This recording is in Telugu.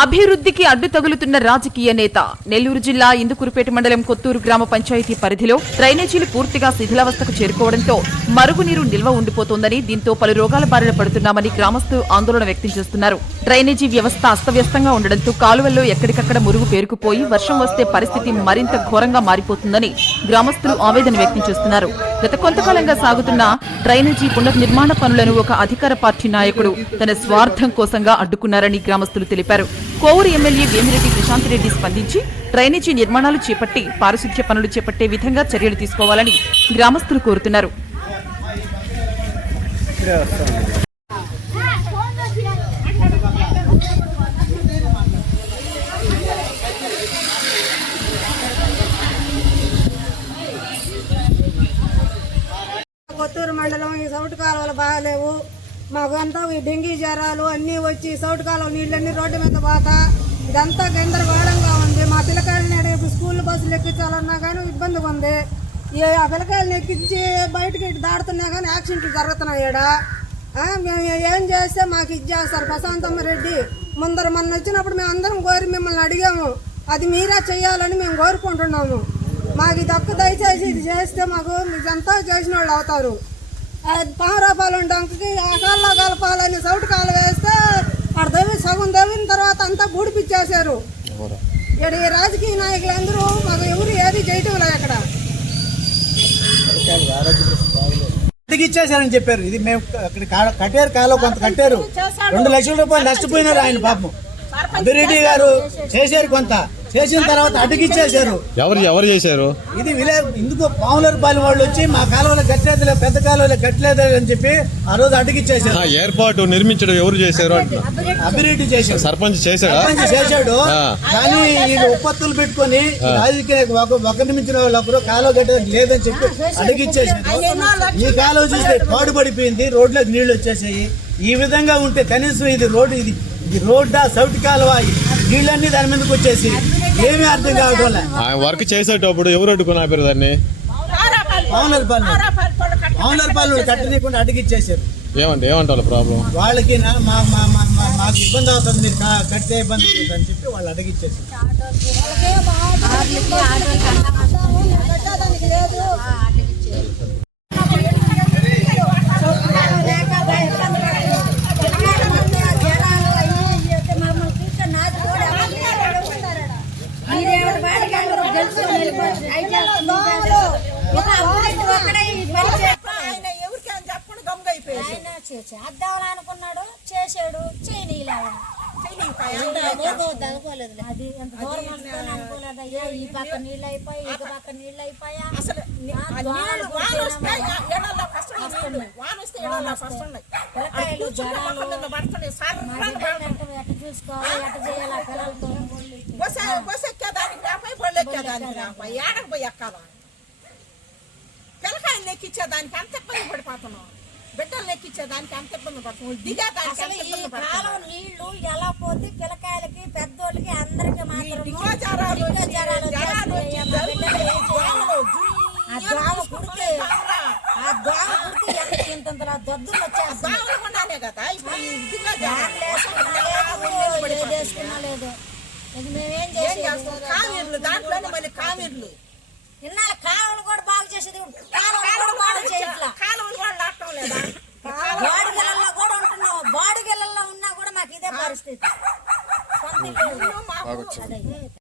అభివృద్ధికి అడ్డు తగులుతున్న రాజకీయ నేత. నెల్లూరు జిల్లా ఇందుకూరుపేట మండలం కొత్తూరు గ్రామ పంచాయతీ పరిధిలో డ్రైనేజీలు పూర్తిగా శిథిలావస్థకు చేరుకోవడంతో మరుగునీరు నిల్వ ఉండిపోతోందని, దీంతో పలు రోగాల బారిన పడుతున్నామని గ్రామస్తులు ఆందోళన వ్యక్తం చేస్తున్నారు. డ్రైనేజీ వ్యవస్థ అస్తవ్యస్తంగా ఉండడంతో కాలువల్లో ఎక్కడికక్కడ మురుగు పేరుకుపోయి వర్షం వస్తే పరిస్థితి మరింత ఘోరంగా మారిపోతుందని గ్రామస్తులు ఆవేదన వ్యక్తం చేస్తున్నారు. గత కొంతకాలంగా సాగుతున్న డ్రైనేజీ పునర్నిర్మాణ పనులను ఒక అధికార పార్టీ నాయకుడు తన స్వార్థం కోసంగా అడ్డుకున్నారని గ్రామస్తులు తెలిపారు. కోవూరు ఎమ్మెల్యే వేమిరెడ్డి ప్రశాంత్ రెడ్డి స్పందించి డ్రైనేజీ నిర్మాణాలు చేపట్టి పారిశుధ్య పనులు చేపట్టే విధంగా చర్యలు తీసుకోవాలని గ్రామస్తులు కోరుతున్నారు. కొత్తూరు మండలం ఈ సౌటు కాలువలు బాగాలేవు. మాకంతా ఈ డెంగీ జ్వరాలు అన్నీ వచ్చి సౌటు కాలువ నీళ్ళన్నీ రోడ్డు మీద పోతా ఇదంతా గందరగోళంగా ఉంది. మా పిల్లకాయలని రేపు స్కూల్ బస్సులు ఎక్కించాలన్నా కానీ ఇబ్బందిగా ఉంది. ఆ పిల్లకాయలను ఎక్కించి బయటకి దాడుతున్నా కానీ యాక్సిడెంట్లు జరుగుతున్నాయి. మేము ఏం చేస్తే మాకు ఇది చేస్తారు ప్రశాంతమ్మ రెడ్డి. మొన్న వచ్చినప్పుడు మేము అందరం కోరి మిమ్మల్ని అడిగాము, అది మీరే చేయాలని మేము కోరుకుంటున్నాము. మాకు ఇది ఒక్క దయచేసి ఇది చేస్తే మాకు మీకంతా చేసిన వాళ్ళు అవుతారు. పావురాపాలెం డొంకకి ఆ కాల్లో కలపాలని సౌటు కాలు వేస్తే అక్కడ దవ్వి సగం దవ్విన తర్వాత అంతా బూడిపిచ్చేశారు. ఇక్కడ ఈ రాజకీయ నాయకులందరూ మాకు ఎవరు ఏది చేయటం లేదు. అక్కడ ఇచ్చేసారని చెప్పారు. ఇది మేము అక్కడ కట్టారు, కాలో కొంత కట్టారు. 2 లక్షల రూపాయలు నష్టపోయినారు ఆయన పాపం. అభిరెడ్డి గారు చేశారు, కొంత చేసిన తర్వాత అడ్డుకిచ్చేశారు. ఎవరు చేశారు? ఇది ఇందుకు పాములూరుపాలెం వాళ్ళు వచ్చి మా కాలువలో కట్టలేదు, పెద్ద కాలువలో కట్టలేదు అని చెప్పి ఆ రోజు అడ్డుకిచ్చేశారు. ఏర్పాటు నిర్మించడం ఎవరు చేశారు? అభిరెడ్డి చేశారు. సర్పంచ్ చేశాడు. కానీ వీళ్ళు ఉత్పత్తులు పెట్టుకుని రాజకీయ ఒకరిని మించిన వాళ్ళు ఒకరు కాలువ కట్టేది లేదని చెప్పి అడ్డుకిచ్చేశారు. ఈ కాలువ చూస్తే పాడుపడిపోయింది, రోడ్లకు నీళ్లు వచ్చేసాయి. ఈ విధంగా ఉంటే కనీసం ఇది రోడ్డా సౌటి కాలువ నీళ్ళన్నీ దాని మీదకి వచ్చేసి ఏమీ అర్థం కావడం. వర్క్ చేసేటప్పుడు ఎవరు అడ్డుకుని ఆపారు దాన్ని? పావులూరుపాలెం కట్టనీయకుండా అడ్డుకిచ్చేసారు. ఏమంటారు ప్రాబ్లం? వాళ్ళకి మాకు ఇబ్బంది అవుతుంది, మీరు కట్టే ఇబ్బంది అవుతుంది అని చెప్పి వాళ్ళు అడ్డుకిచ్చేసారు. చేద్దామనుకున్నాడు, చేసాడు, చేయనీయలేదు. అది ఎంత దూరం అనుకోలేదు. అయ్యో ఈ పక్క నీళ్ళు అయిపోయి, ఈ పక్క నీళ్ళు అయిపోయా. పిల్లకాయలు జనాలు ఎట్ట చూసుకోవాలి, ఎట్ట చేయాలి పిల్లలతో. పిల్లకాయలు ఎక్కించేదానికి అంత ఇబ్బంది పడిపోతున్నాం, బిడ్డలు ఎక్కించేదానికి అంత ఇబ్బంది పడుతున్నాం. దిగేదానికి నీళ్లు ఎలా పోతే పిల్లకాయలకి పెద్దోళ్ళకి అందరికి మాత్రం దొద్దులు వచ్చేస్తానే కదా. లేదు మేమేం చేస్తాం, కావీర్లు దాంట్లోనే మళ్ళీ కావీర్లు ఇన్నాళ్ళు కాలువలు కూడా బాగు చేసేది, కాలువలు కూడా బాగు చేయట్లా. కాలువలు కూడా లాక్కడం లేదా? బాడుగలలో కూడా ఉంటున్నాము, బాడుగలలో ఉన్నా కూడా మాకు ఇదే పరిస్థితి.